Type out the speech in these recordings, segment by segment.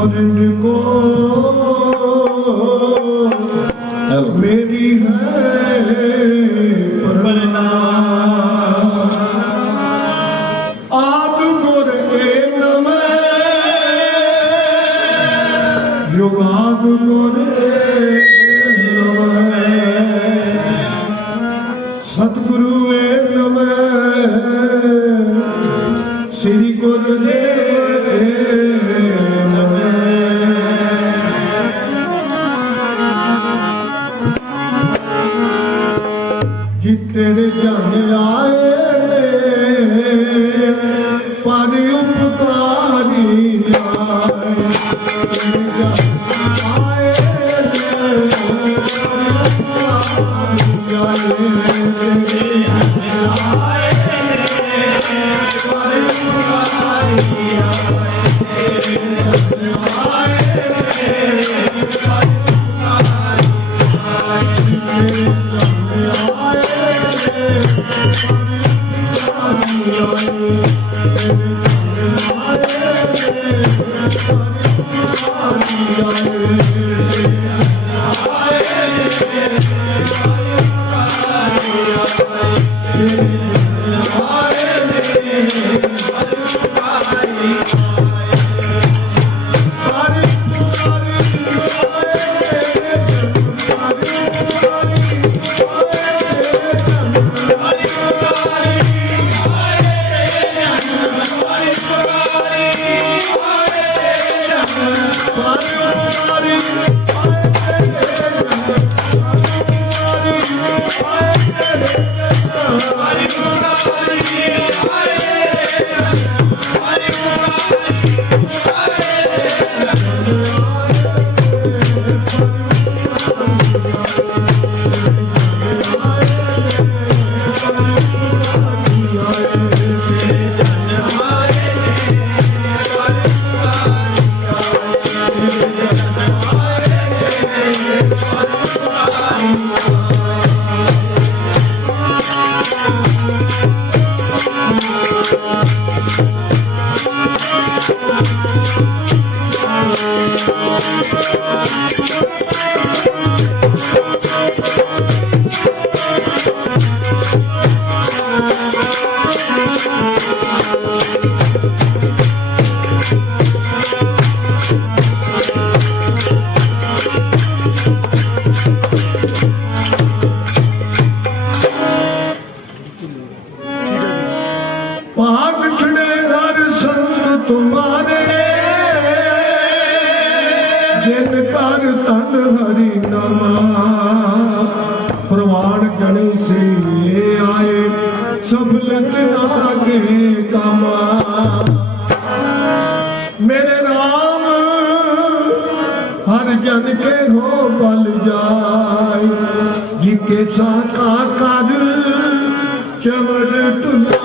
स्वर्ण को मेरी है प्रणाम। आद गुर ए नमः युगाद गुर सतगुरु ए नमः श्री गुरुदेव नमः। जितने जन आए पर उपकारी तुम्हारे जिन कर तन हरि नमा प्रवाण गण से आए सफलत नागे कामा। मेरे राम हर जन के हो बल जाय जिके साका कर चवर तुला।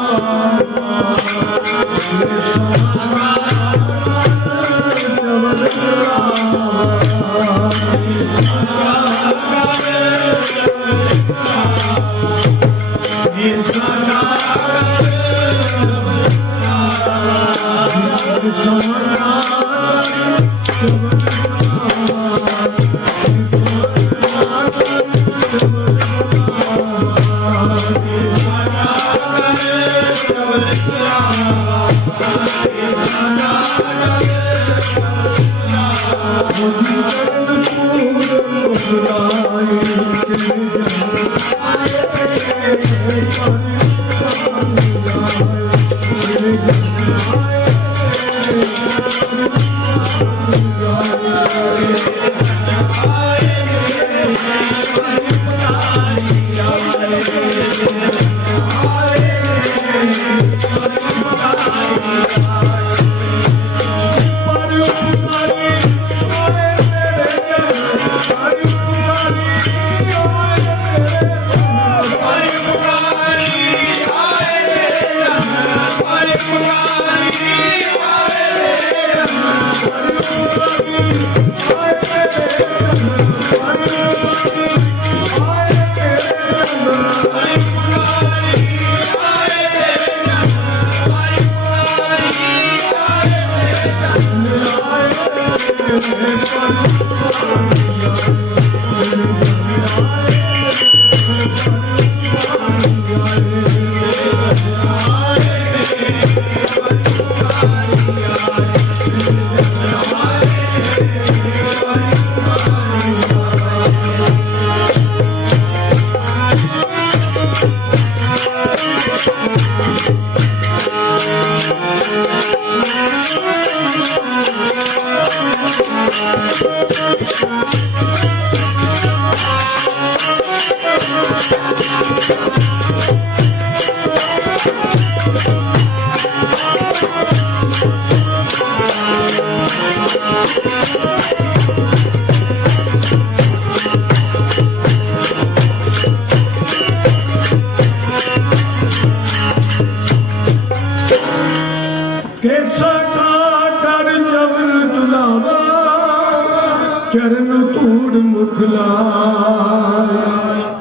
चरण धूड़ मुखला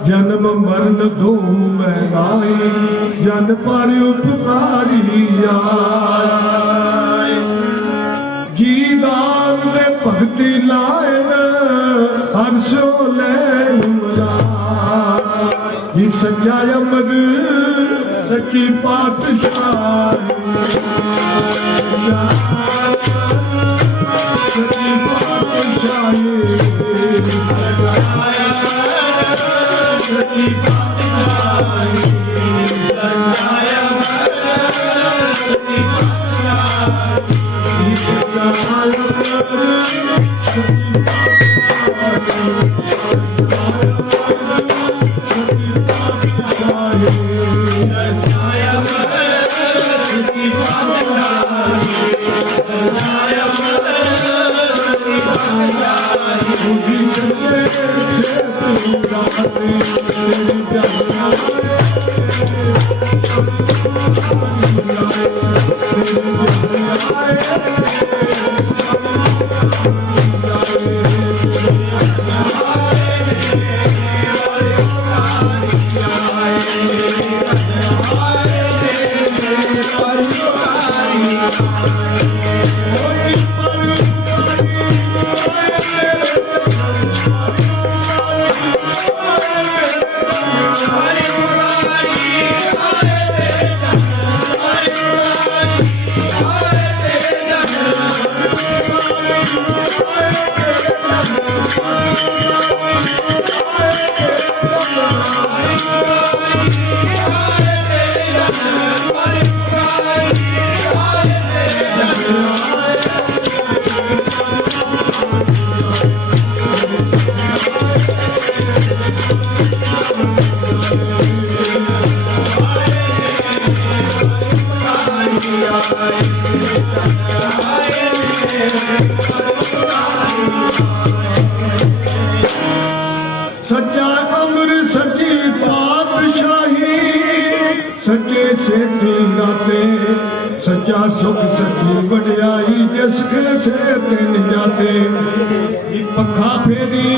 जन्म मरण दो मैं नाई जन पर उपकारी आए जी दान में भक्ति लायन हर्षो ले उमला जी सच्चा अमर सच्ची पातशाही सच्चा अमर सच्ची पातशाही सच्चे से राते सच्चा सुख सच्ची वड्याई जिसके से दिन जाते पखा फेरी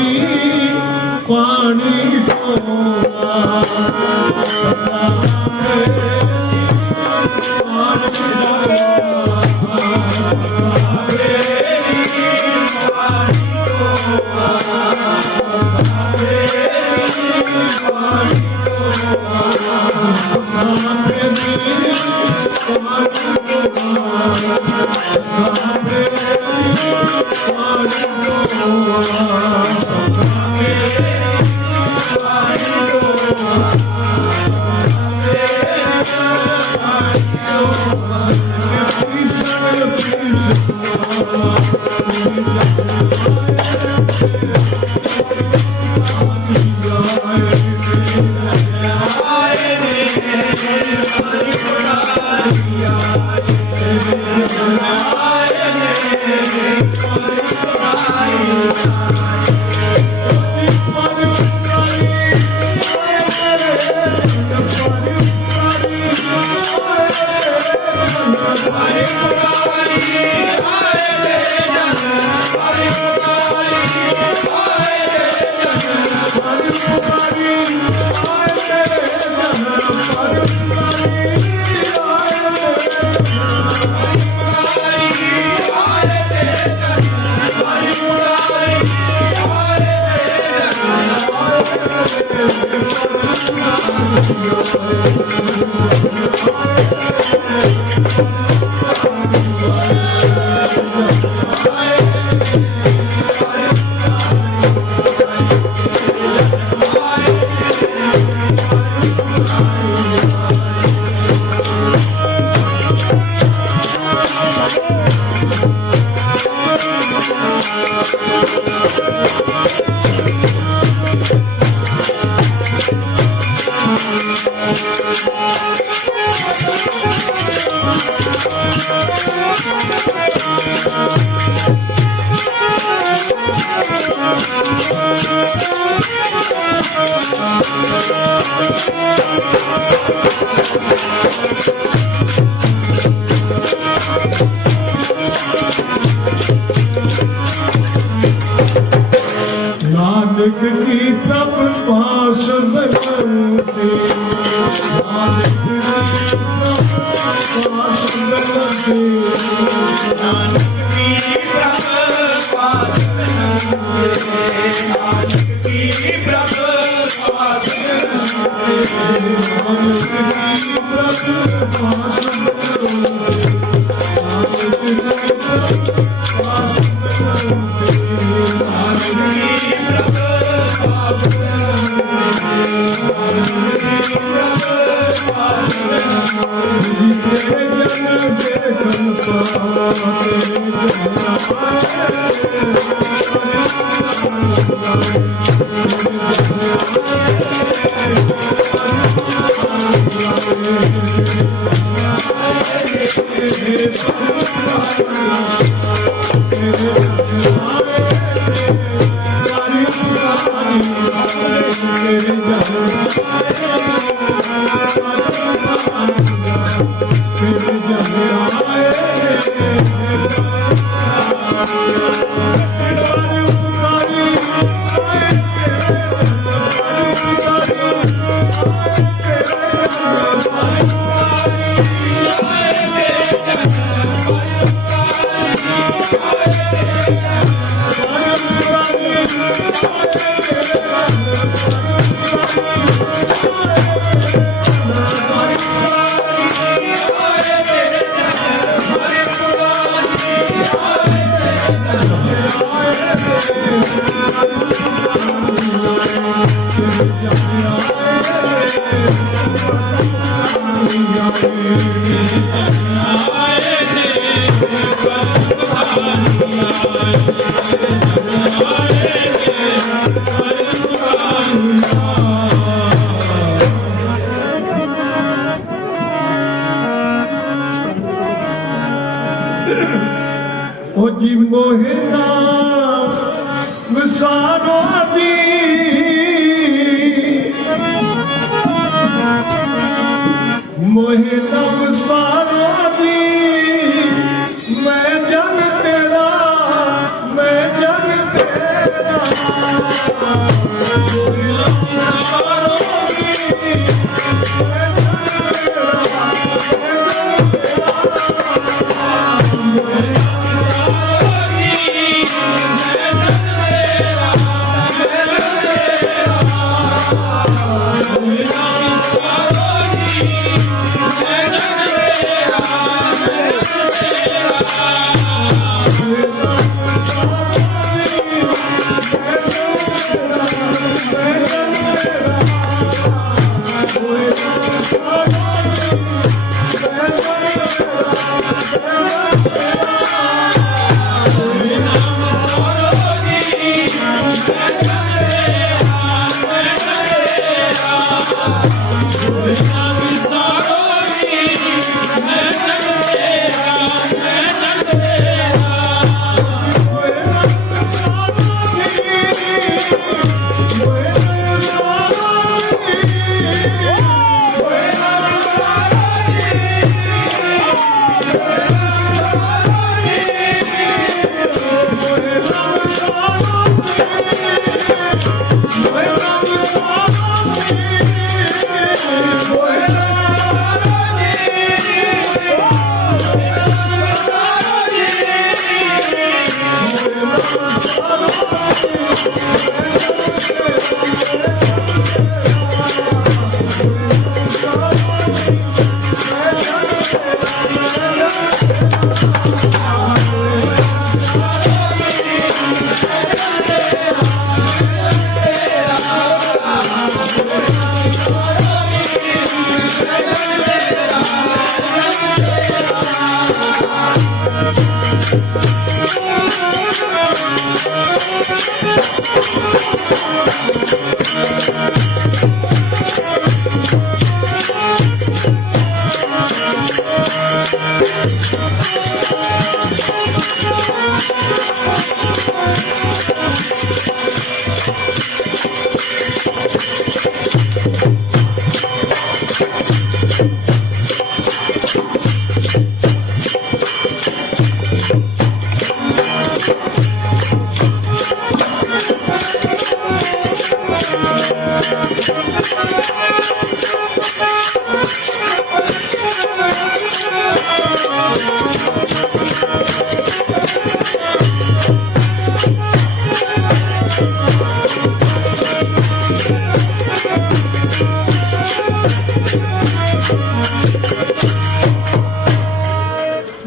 पानी ढोआ पखा फेरी पानी Hare नानक की तब पास बनते, नानक की तब पास बनते, नानक की प्रभ पास बनते, नानक की प्रभ पास ओ जी मोहिना विसारो जी मोहिना विसारो जी मैं जग तेरा मैं जग तेरा मोहिना विसारो जी मैं जग तेरा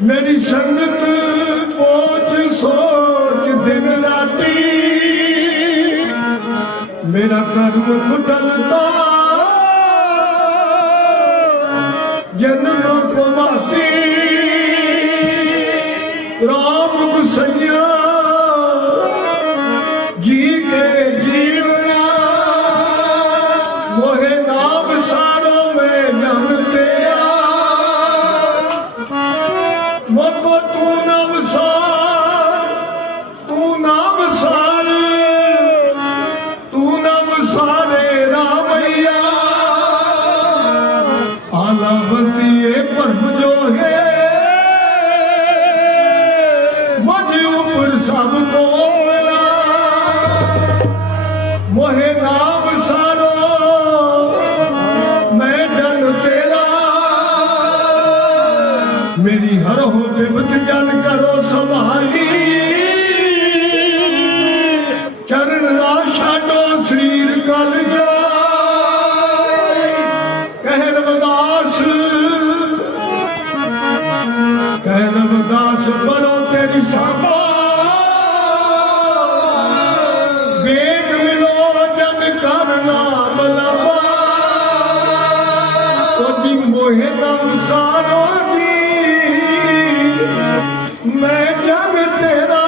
मेरी संगत पोच सोच दिन राती मेरा कर्म कुटलता जन्मों को माती राम गुसैया जी के जीवना मोहे नाम सारो में जन तेरा मोको तू नाम सार तू नाम सारे रामैया आलावती परम जो है मुझ ऊपर सब को मोहे नाम सारो मैं जन तेरा मेरी हर हो बिपत जन करो संभाली चरण ना छाडो शरीर कल जाए कह रविदास बनो तेरी साबा वेद मिलो जन कर नाम लबा ओ जी मोहे नाम सारो जी मैं जग तेरा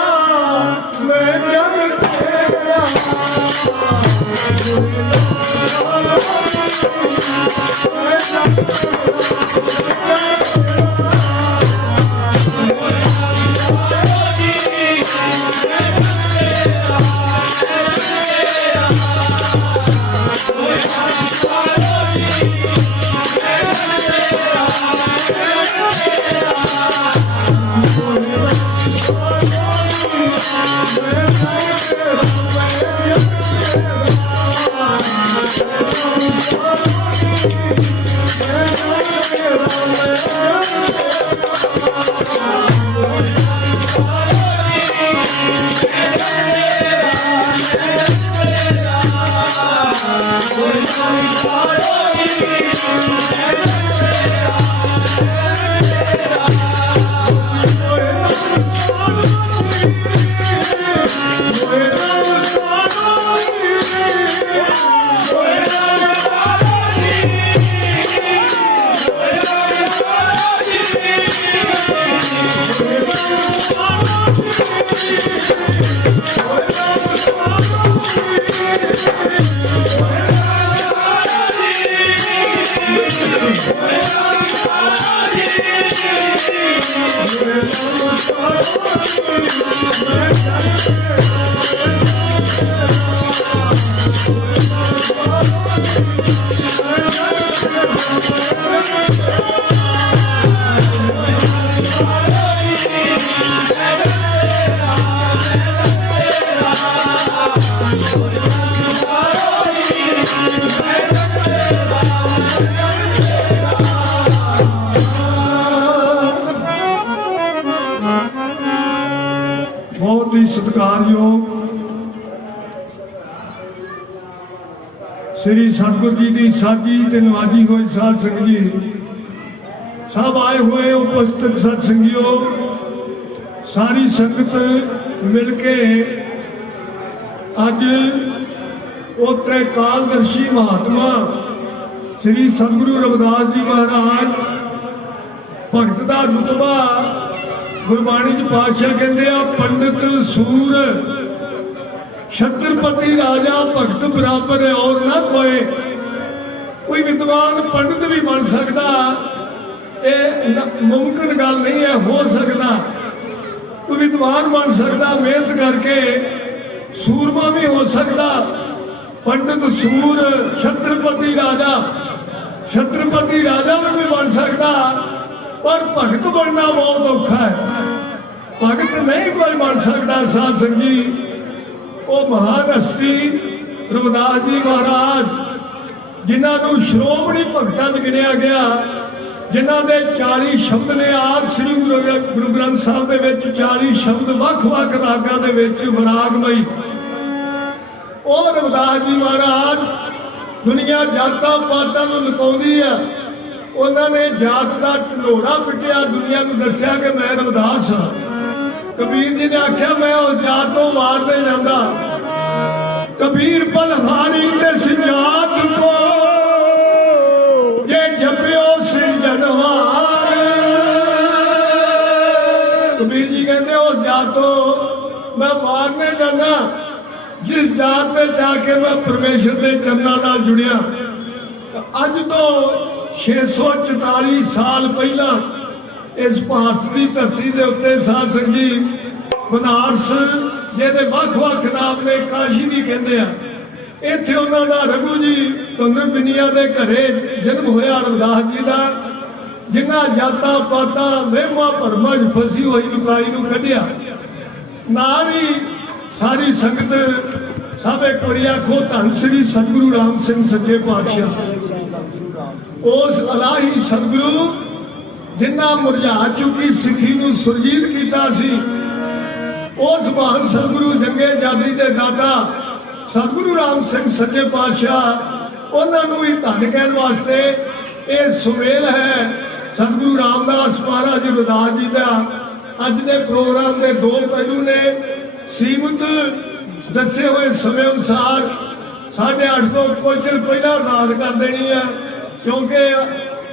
बहुत ही सत्कारयोग श्री सतगुरु जी की साजी ते नवाजी होई साध संगत जी सब आए हुए उपस्थित सत्संगियों सारी संगत मिलके अज उतरे कालदर्शी महात्मा श्री सतगुरु रविदास जी महाराज भगत का रुतबा ਗੁਰਬਾਣੀ ਚ ਪਾਤਸ਼ਾਹ ਕਹਿੰਦੇ ਆ ਪੰਡਿਤ ਸੂਰ ਛਤਰਪਤੀ ਰਾਜਾ ਭਗਤ ਬਰਾਬਰ ਹੈ ਔਰ ਨਾ ਕੋਈ ਵਿਦਵਾਨ ਪੰਡਿਤ ਵੀ ਬਣ ਸਕਦਾ, ਇਹ ਮੁਮਕਿਨ ਗੱਲ ਨਹੀਂ ਹੈ, ਹੋ ਸਕਦਾ ਕੋਈ ਵਿਦਵਾਨ ਬਣ ਸਕਦਾ, ਮਿਹਨਤ ਕਰਕੇ ਸੂਰਮਾ ਵੀ ਹੋ ਸਕਦਾ। ਪੰਡਿਤ ਸੂਰ ਛਤਰਪਤੀ ਰਾਜਾ ਵੀ ਬਣ ਸਕਦਾ, ਪਰ ਭਗਤ ਬਣਨਾ ਬਹੁਤ ਔਖਾ ਹੈ। ਭਗਤ ਨਹੀਂ ਕੋਈ ਬਣ ਸਕਦਾ। ਸਾਧ ਸੰਗੀ ਉਹ ਮਹਾਨ ਹਸਤੀ ਰਵਿਦਾਸ ਜੀ ਮਹਾਰਾਜ, ਜਿਨ੍ਹਾਂ ਨੂੰ ਸ਼੍ਰੋਮਣੀ ਭਗਤਾਂ 'ਚ ਗਿਣਿਆ ਗਿਆ, ਜਿਨ੍ਹਾਂ ਦੇ 40 ਸ਼ਬਦ ਨੇ। ਆਪ ਸ੍ਰੀ ਗੁਰੂ ਗ੍ਰੰਥ ਸਾਹਿਬ ਦੇ ਵਿੱਚ 40 ਸ਼ਬਦ ਵੱਖ-ਵੱਖ ਰਾਗਾਂ ਦੇ ਵਿੱਚ ਵਿਰਾਗਮਈ। ਉਹ ਰਵਿਦਾਸ ਜੀ ਮਹਾਰਾਜ ਦੁਨੀਆ ਜਾਤਾਂ ਪਾਤਾਂ ਨੂੰ ਲੁਕਾਉਂਦੀ ਆ, ਉਹਨਾਂ ਨੇ ਜਾਤ ਦਾ ਢਲੋੜਾ ਪਿੱਟਿਆ, ਦੁਨੀਆ ਨੂੰ ਦੱਸਿਆ ਕਿ ਮੈਂ ਰਵਿਦਾਸ ਹਾਂ। ਕਬੀਰ ਜੀ ਨੇ ਆਖਿਆ ਮੈਂ ਉਸ ਜਾਤ ਤੋਂ ਮਾਰ ਨਹੀਂ ਜਾਂਦਾ। ਕਬੀਰ ਬਲਹਾਰੀ ਤੇ ਸਜਾਤ ਕੋ ਜੇ ਜਪਿਓ ਸਿਰਜਣਹਾਰ। ਕਬੀਰ ਜੀ ਕਹਿੰਦੇ ਉਸ ਜਾਤ ਤੋਂ ਮੈਂ ਮਾਰ ਨਹੀਂ ਜਾਂਦਾ, ਜਿਸ ਜਾਤ ਵਿੱਚ ਆ ਕੇ ਮੈਂ ਪਰਮੇਸ਼ਰ ਦੇ ਚਰਨਾਂ ਨਾਲ ਜੁੜਿਆ। ਅੱਜ ਤੋਂ 644 ਸਾਲ ਪਹਿਲਾਂ ਇਸ ਭਾਰਤ ਦੀ ਧਰਤੀ ਦੇ ਉੱਤੇ ਸਾਧ ਸੰਗੀ ਬਨਾਰਸ, ਜਿਹਦੇ ਵੱਖ-ਵੱਖ ਨਾਮ ਨੇ, ਕਾਸ਼ੀ ਵੀ ਕਹਿੰਦੇ ਆ, ਇੱਥੇ ਉਹਨਾਂ ਦਾ ਰਘੂ ਜੀ ਧੰਨ ਬਿਨੀਆ ਦੇ ਘਰੇ ਜਨਮ ਹੋਇਆ ਰਵਿਦਾਸ ਜੀ ਦਾ, ਜਿਨ੍ਹਾਂ ਜਾਤਾਂ ਪਾਤਾਂ ਵਹਿਮਾਂ ਭਰਮਾਂ 'ਚ ਫਸੀ ਹੋਈ ਲੁਕਾਈ ਨੂੰ ਕੱਢਿਆ। ਨਾਲ ਹੀ ਸਾਰੀ ਸੰਗਤ ਸਭ ਇੱਕ ਵਾਰੀ ਆਖੋ ਧੰਨ ਸ੍ਰੀ ਸਤਿਗੁਰੂ ਰਾਮ ਸਿੰਘ ਸੱਚੇ ਪਾਤਸ਼ਾਹ। ਉਸ ਅਲਾਹੀ ਸਤਿਗੁਰੂ ਜਿਨ੍ਹਾਂ ਮੁਰਝਾ ਚੁੱਕੀ ਸਿੱਖੀ ਨੂੰ ਸੁਰਜੀਤ ਕੀਤਾ ਸੀ, ਉਸ ਮਹਾਨ ਸਤਿਗੁਰੂ ਜੰਗੇ ਜਾਦੀ ਦੇ ਦਾਤਾ ਸਤਿਗੁਰੂ ਰਾਮ ਸਿੰਘ ਸੱਚੇ ਪਾਤਸ਼ਾਹ, ਉਹਨਾਂ ਨੂੰ ਹੀ ਧੰਨ ਕਹਿਣ ਵਾਸਤੇ ਇਹ ਸੁਮੇਲ ਹੈ। ਸਤਿਗੁਰੂ ਰਾਮਦਾਸ ਮਹਾਰਾਜ ਰਵਿਦਾਸ ਜੀ ਦਾ ਅੱਜ ਦੇ ਪ੍ਰੋਗਰਾਮ ਦੇ ਦੋ ਪਹਿਲੂ ਨੇ। ਸੀਮਤ ਦੱਸੇ ਹੋਏ ਸਮੇਂ ਅਨੁਸਾਰ 8:30 ਤੋਂ ਕੁਝ ਚਿਰ ਪਹਿਲਾਂ ਅਰਦਾਸ ਕਰ ਦੇਣੀ ਹੈ, ਕਿਉਂਕਿ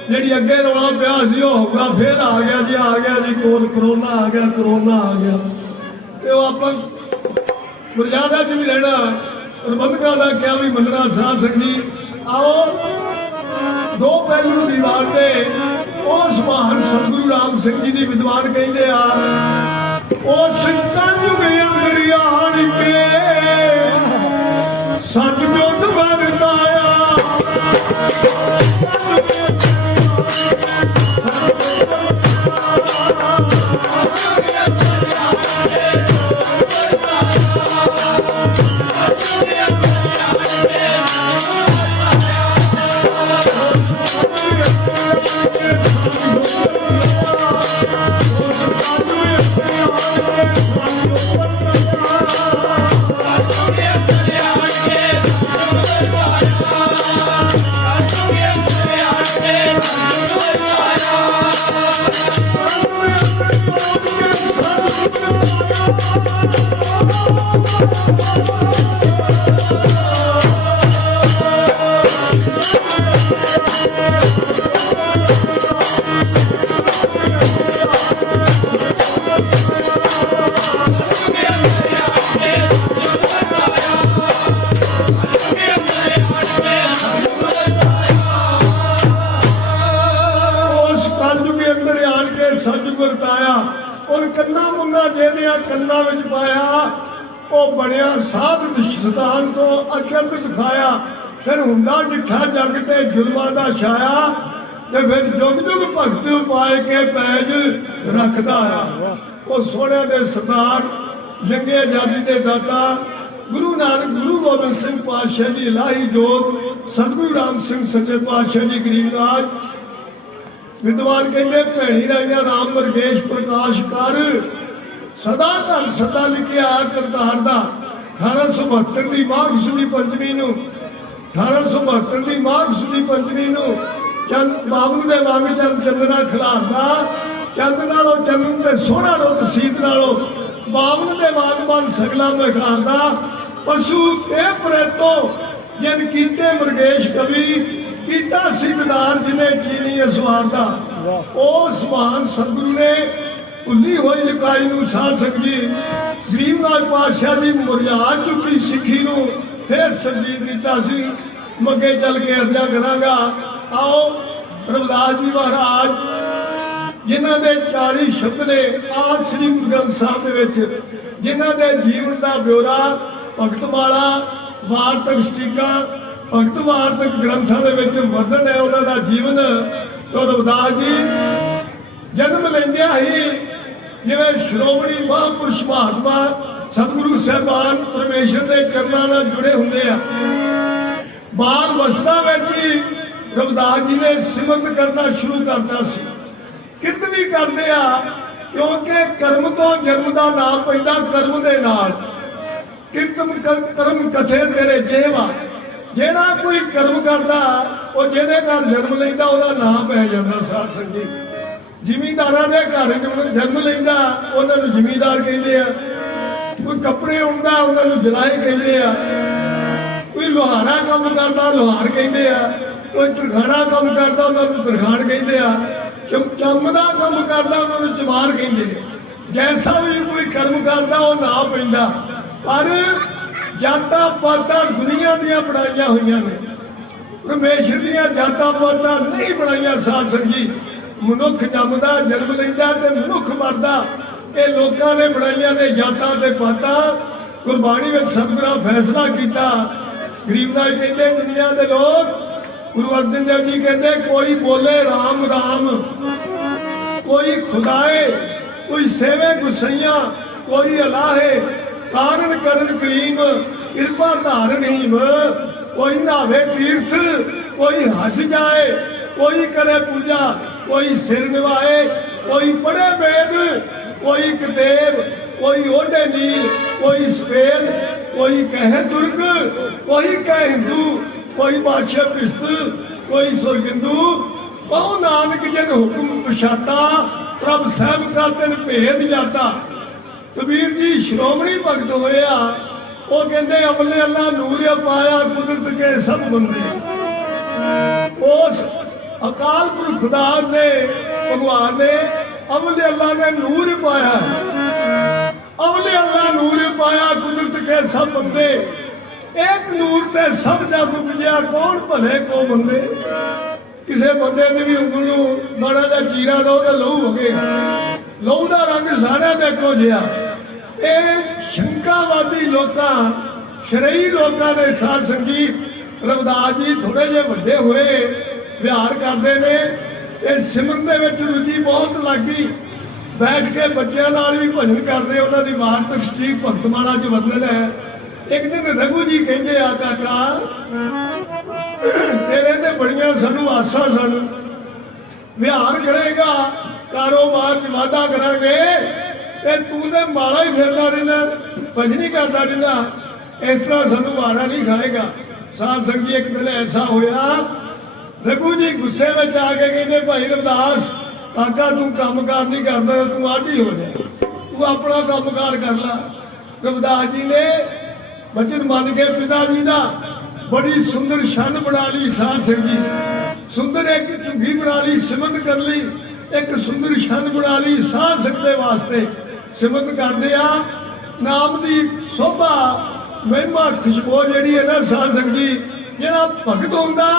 ਜਿਹੜੀ ਅੱਗੇ ਰੌਲਾ ਪਿਆ ਸੀ ਉਹ ਹੋਊਗਾ, ਫੇਰ ਆ ਗਿਆ ਜੀ ਕਰੋਨਾ ਆ ਗਿਆ ਤੇ ਉਹ ਆਪਾਂ ਮਰਜ਼ਾਦਾ 'ਚ ਵੀ ਰਹਿਣਾ, ਪ੍ਰਬੰਧਕਾਂ ਦਾ ਕਿਹਾ ਵੀ ਮੰਨਣਾ। ਸਾਧ ਸੰਗੀ ਆਓ ਦੋ ਪਹਿਲੂ ਦੀ ਵਾਰ ਤੇ ਉਸ ਮਹਾਨ ਸਤਿਗੁਰੂ ਰਾਮ ਸਿੰਘ ਜੀ ਦੀ ਵਿਦਵਾਨ ਕਹਿੰਦੇ ਆ, ਉਸ ਕੰਜੁਗ ਅੰਦਰ ਆਣ ਕੇ ਸੱਚ ਜੋਤ ਵਰਤਾਇਆ। ਕੰਨਾਂ ਵਿੱਚ ਪਾਇਆ, ਉਹ ਬਣਿਆ ਸਾਧ ਸ਼ੈਤਾਨ ਤੋਂ ਅਚੰਤ ਦਿਖਾਇਆ। ਫਿਰ ਹੁੰਦਾ ਡਿੱਠਾ ਜੱਗ ਤੇ ਜ਼ੁਲਮਾਂ ਦਾ ਛਾਇਆ, ਤੇ ਫਿਰ ਜੁਗ ਜੁਗ ਭਗਤ ਪਾਏ ਕੇ ਪੈਜ ਰੱਖਦਾ ਆ। ਉਹ ਸੋਹਣਿਆਂ ਦੇ ਸਰਦਾਰ ਜੰਗੇ ਆਜ਼ਾਦੀ ਦੇ ਦਾਤਾ ਗੁਰੂ ਨਾਨਕ ਗੁਰੂ ਗੋਬਿੰਦ ਸਿੰਘ ਪਾਤਸ਼ਾਹ ਜੀ ਇਲਾਹੀ ਜੋਤ ਸਤਿਗੁਰੂ ਰਾਮ ਸਿੰਘ ਸੱਚੇ ਪਾਤਸ਼ਾਹ ਜੀ ਗਰੀਬਨਾਥ ਵਿਦਵਾਨ ਕਹਿੰਦੇ ਭੈਣੀ ਰਾਈਆਂ ਰਾਮ ਵਰਗੇਸ਼ ਪ੍ਰਕਾਸ਼ ਕਰ ਸਦਾ ਘਰ ਸਦਾ ਲਿਖਿਆ ਕਰਤਾਰ ਦਾ। 1872 ਦੀ ਮਾਘ ਸੁਦੀ ਪੰਚਮੀ ਨੂੰ 1872 ਦੀ ਮਾਘ ਸੁਦੀ ਪੰਚਮੀ ਨੂੰ ਚੰਦ ਬਾਬੂ ਦੇ ਵਾਂਗ ਚੰਦ ਚੰਦਨਾ ਖਿਲਾਰਦਾ। ਚੰਦ ਨਾਲੋਂ ਚੰਦਨ ਤੇ ਸੋਹਣਾ ਰੁੱਤ ਸੀਤ ਨਾਲੋਂ ਬਾਬੂ ਦੇ ਵਾਂਗ ਸਗਲਾ ਵਿਖਾਰਦਾ। ਪਸ਼ੂ ਇਹ ਪ੍ਰੇਤੋ ਜਿਨ ਕੀਤੇ ਮਰਗੇਸ਼ ਕਵੀ ਕੀਤਾ ਸਿੱਧਦਾਰ ਜਿਨੇ ਚੀਨੀ ਅਸਵਾਰਦਾ। ਉਸ ਮਹਾਨ ਸਤਿਗੁਰੂ ਨੇ भुली हुई लिकाई नूं साध संगत जी गरीब नाथ पातशाह जी मुरझा चुकी सिੱਖੀ ਨੂੰ फिर सरजीत किया सी। मगे चल के अर्जा करांगा। आओ रविदास जी महाराज जिन्हां दे 40 शब्द ने आद श्री गुरु ग्रंथ साहिब दे विच जिन्हां दे जीवन का ब्यौरा भगतमाला वार्तक सटीका भगत वार्तक ग्रंथां दे विच वर्णन है उन्हां दा जीवन। तो रविदास जी जन्म लैंदियां ही जिवें श्रोमणी महापुरुष महात्मा सतगुरु साहिबान परमेश्वर के चरणों नाल जुड़े हुंदे आ। बाल अवस्था में ही रविदास जी ने सिमरन करना शुरू करता सी। कीर्तनी करते आ क्योंकि कर्म तो जन्म का नाम पैदा कर्म दे नाल कीर्तन कर्म कथे तेरे जेवा जेड़ा कोई कर्म करता वो जेदे घर जन्म लैंदा ओहदा नाम पै जांदा। साध संगत जिमींदारां दे घर जन्म लैंदा उन्हां नूं जिमींदार कहंदे आ। कोई कपड़े उड़दा उन्होंने जलाए कहते आ। कोई लोहारा काम करता लोहार कहते आ। कोई तरखाना काम करता उन्होंने तरखान कहते आ। चमदा काम करता उन्होंने चमार कहते आ। जैसा भी कोई कर्म करता वो ना पैंदा। पर जाता पाता दुनिया दियां बनाईयां होईयां ने परमेश्वर दियां जाता पाता नहीं बनाईयां। साध संगत जी मनुख जमदा जन्म लैंदा ते मनुख मरदा ये लोगों ने बनाइया ने जाता ते पाता। गुरबाणी में सतगुरां फैसला किया। गरीबनाथ कहते दुनिया के लोग गुरु अर्जन देव जी कहते कोई बोले राम राम कोई खुदाए कोई सेवे गुसैया कोई अलाहे कारण करन करीम कृपा धारन हीम कोई नहावे तीर्थ कोई हज जाए कोई करे पूजा कोई सिर निभाए कोई पढ़े वेद कोई किताब कोई ओढ़े नील कोई सफेद कोई कहे तुर्क कोई कहे हिंदू कोई बादशाह पिस्त कोई सुरगिंदू बहु नानक जिन हुक्म पछाता प्रभ साहब का तिन भेद जाता। कबीर जी श्रोमणी भगत होया वो कहते अमले अल्लाह नूर पाया कुदरत के सब बंदे। उस अकाल पुरख खुदा ने भगवान ने अमले अल्लाह ने नूर पाया। अमले अल्लाह नूर पाया कुदरत के सब बंदे। एक नूर ते सब जग उपजिया कौन भले को बंदे। किसी बंदे ने भी उंगलू माड़ा जा चीरा दो तो लहू हो गया। लहू का रंग सारा देखो जिहा। ये शंकावादी लोग शरई लोगों ने साध संगत रविदास जी थोड़े जे वड्डे हुए विहार करते ने सिमरन दे विच रुचि बहुत लग गई। बैठ के बच्चों नाल भी भजन करते उन्होंने वार्तक सटीक भगतमाला च वर्णन है। एक दिन रघु जी कहते आ काका तेरे ते बड़ियां सानू आसा सन विहार करेगा कारोबार च वाधा करांगे ते तू ते माला ही फिरदा रहना भजन ही करता रहना इस तरह सानू वारा नहीं खाएगा। साध संगत जी एक दिन ऐसा होया रघु जी गुस्से में आके कहते भाई रविदास काका तू कामकार नहीं करता तू आढ़ी हो जाए तू अपना कामकार कर ला। रविदास जी ने वचन मान के पिता जी का बड़ी सुंदर शन बना ली। साध संगत जी सुंदर एक झुग्गी बना ली सिमरन कर ली एक सुंदर शन बना ली साध संगत वास्ते सिमरन करते आ। नाम की शोभा महिमा खुशबू जी है ना साध संगत जी जिहड़ा भगत होंदा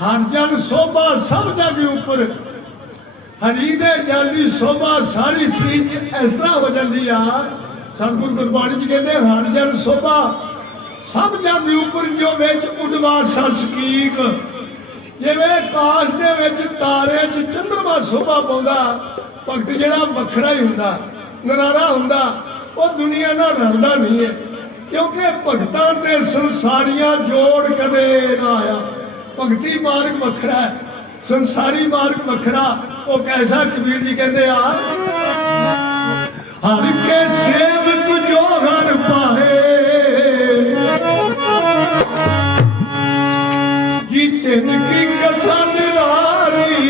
हर जन शोभा सब जग ऊपर हरी दे जल की शोभा सारी चीज इस तरह हो जाती आ। सतगुरु गुरबाणी च कहते हर जन शोभा सब जग ऊपर जो विच उडवा ससकीक जिवें आकाश दे विच तारे च चंद्रमा शोभा पाउंदा भगत जिहड़ा वखरा ही हुंदा नरारा हुंदा वो दुनिया नाल रलदा नहीं है क्योंकि भगतां ते संसारियां जोड़ कदे ना आया। भगती मार्ग वखरा है संसारी मार्ग वखरा। वो कैसा कबीर जी कहते आ हर के सेवक जो हर पाए जी तिनकी कथा निरारी।